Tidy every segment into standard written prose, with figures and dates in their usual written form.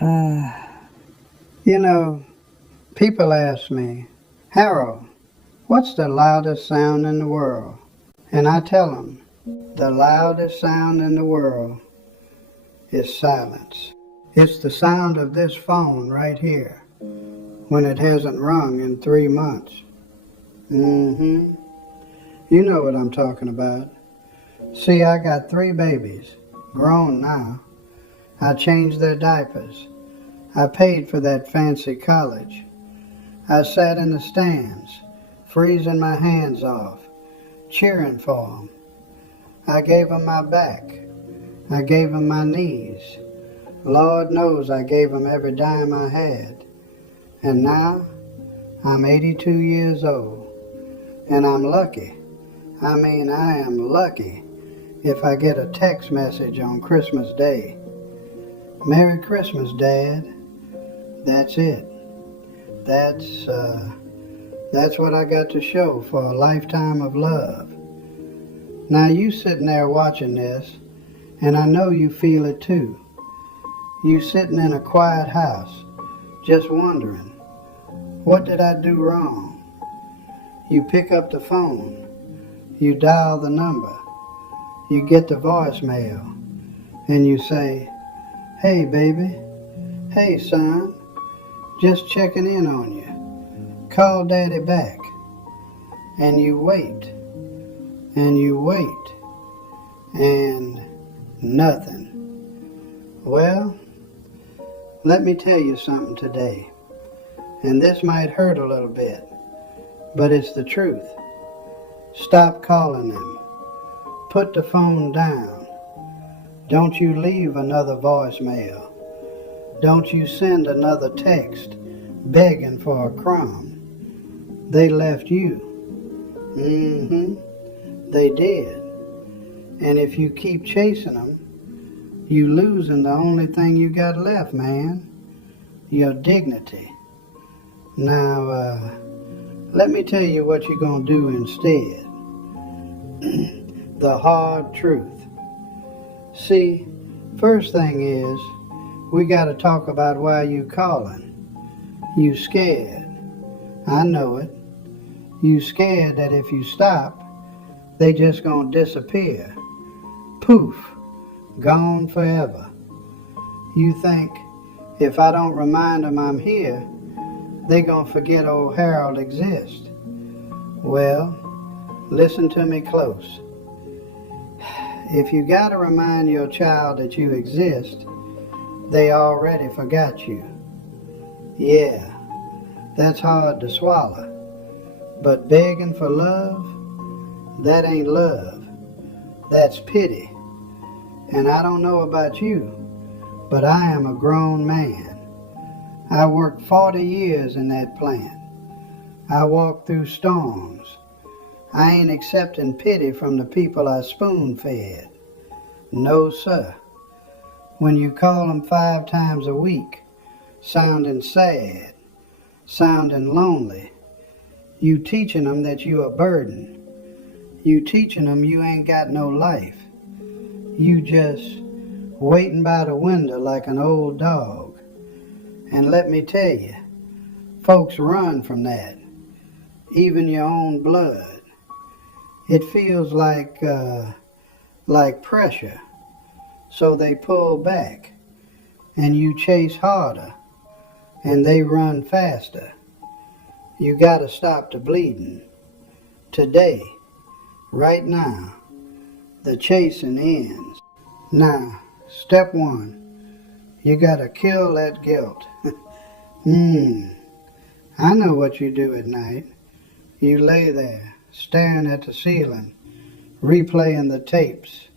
Uh, you know, people ask me, Harold, what's the loudest sound in the world? And I tell them, the loudest sound in the world is silence. It's the sound of this phone right here when it hasn't rung in 3 months. Mm-hmm. You know what I'm talking about. See, I got 3 babies, grown now. I changed their diapers. I paid for that fancy college. I sat in the stands, freezing my hands off, cheering for them. I gave them my back. I gave them my knees. Lord knows I gave them every dime I had. And now, I'm 82 years old. And I'm lucky. I mean, I am lucky if I get a text message on Christmas Day. Merry Christmas, Dad. That's it. That's what I got to show for a lifetime of love. Now you sitting there watching this, and I know you feel it too. You sitting in a quiet house, just wondering, what did I do wrong? You pick up the phone, you dial the number, you get the voicemail, and you say, "Hey baby, hey son, just checking in on you. Call Daddy back." And you wait, and you wait, and nothing. Well, let me tell you something today, and this might hurt a little bit, but it's the truth. Stop calling them. Put the phone down. Don't you leave another voicemail. Don't you send another text begging for a crumb. They left you. They did. And if you keep chasing them, you losing the only thing you got left, man. Your dignity. Now, let me tell you what you're going to do instead. The hard truth. See, first thing is, we got to talk about why you calling. You scared. I know it. You scared that if you stop, they just gonna disappear. Poof. Gone forever. You think, if I don't remind them I'm here, they gonna forget old Harold exists. Well, listen to me close. If you gotta remind your child that you exist, they already forgot you. Yeah, that's hard to swallow. But begging for love, that ain't love. That's pity. And I don't know about you, but I am a grown man. I worked 40 years in that plant. I walked through storms. I ain't accepting pity from the people I spoon-fed. No, sir. When you call them 5 times a week, sounding sad, sounding lonely, you teaching them that you a burden. You teaching them you ain't got no life. You just waiting by the window like an old dog. And let me tell you, folks run from that, even your own blood. It feels like pressure. So they pull back, and you chase harder, and they run faster. You gotta stop the bleeding. Today, right now, the chasing ends. Now, step 1, you gotta kill that guilt. I know what you do at night. You lay there, staring at the ceiling, replaying the tapes.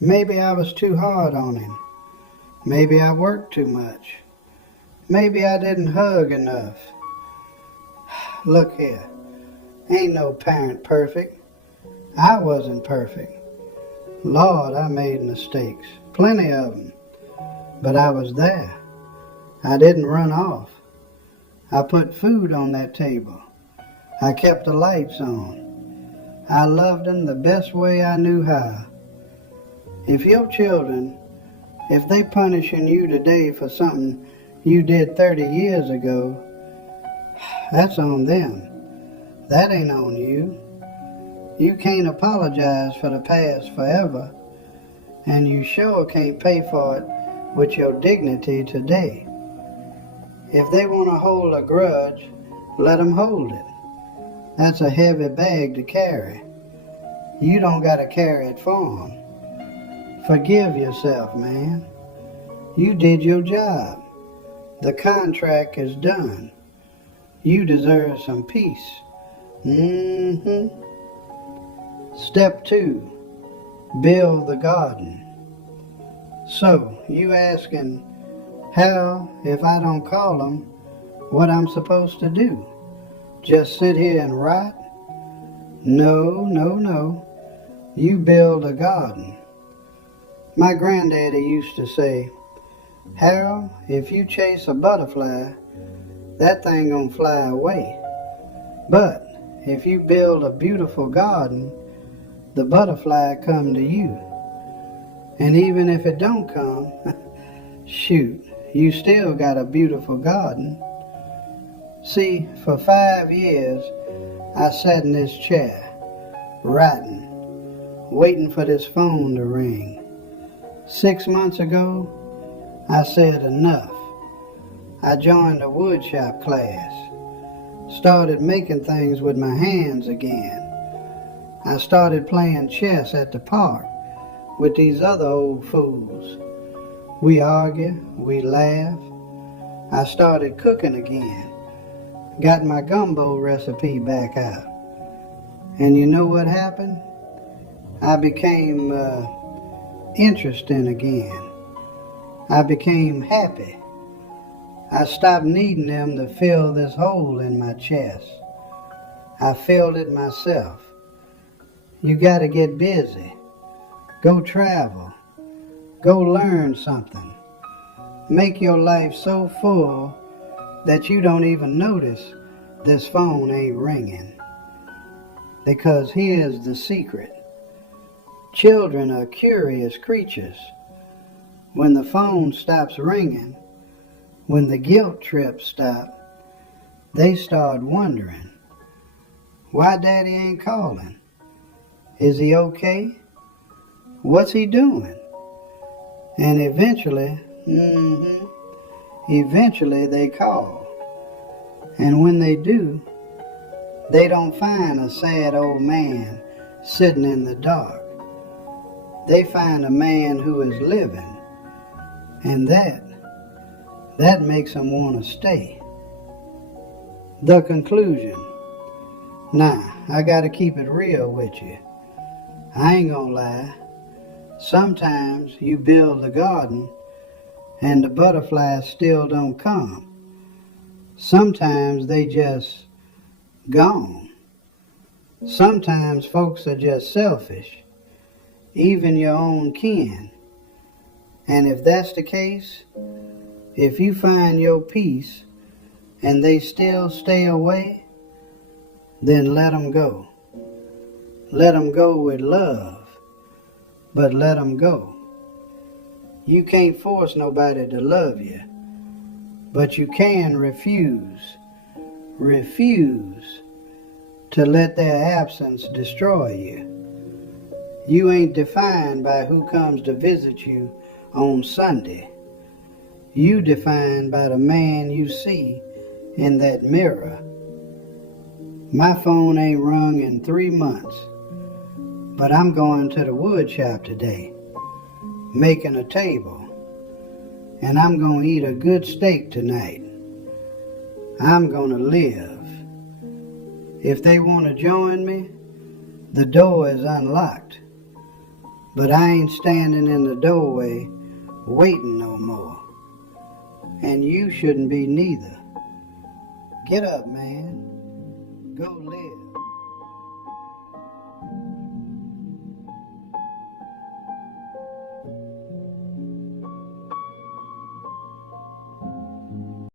Maybe I was too hard on him. Maybe I worked too much. Maybe I didn't hug enough. Look here, ain't no parent perfect. I wasn't perfect. Lord, I made mistakes, plenty of them. But I was there. I didn't run off. I put food on that table. I kept the lights on. I loved them the best way I knew how. If your children If they punishing you today for something you did 30 years ago, that's on them. That ain't on you. You can't apologize for the past forever, and you sure can't pay for it with your dignity today. If they want to hold a grudge, let them hold it. That's a heavy bag to carry. You don't got to carry it for them. Forgive yourself, man. You did your job. The contract is done. You deserve some peace. Step 2, build the garden. So, you asking how, if I don't call them, what I'm supposed to do? Just sit here and rot? No. You build a garden. My granddaddy used to say, Harold, if you chase a butterfly, that thing gonna fly away. But if you build a beautiful garden, the butterfly come to you. And even if it don't come, shoot, you still got a beautiful garden. See, for 5 years, I sat in this chair, writing, waiting for this phone to ring. 6 months ago, I said enough. I joined a woodshop class, started making things with my hands again. I started playing chess at the park with these other old fools. We argue, we laugh. I started cooking again, got my gumbo recipe back out. And you know what happened? I became interesting again. I became happy. I stopped needing them to fill this hole in my chest. I filled it myself. You gotta get busy. Go travel. Go learn something. Make your life so full that you don't even notice this phone ain't ringing. Because here's the secret. Children are curious creatures. When the phone stops ringing, when the guilt trips stop, they start wondering, why Daddy ain't calling? Is he okay? What's he doing? And eventually they call. And when they do, they don't find a sad old man sitting in the dark. They find a man who is living. And that makes them want to stay. The conclusion. Now, I gotta keep it real with you. I ain't gonna lie. Sometimes you build the garden and the butterflies still don't come. Sometimes they just gone. Sometimes folks are just selfish, even your own kin. And if that's the case, if you find your peace and they still stay away, then let them go. Let them go with love, but let them go. You can't force nobody to love you, but you can refuse to let their absence destroy you. You ain't defined by who comes to visit you on Sunday. You defined by the man you see in that mirror. My phone ain't rung in 3 months, but I'm going to the wood shop today, making a table, and I'm going to eat a good steak tonight. I'm going to live. If they want to join me, the door is unlocked, but I ain't standing in the doorway waiting no more. And you shouldn't be neither. Get up, man. Go live.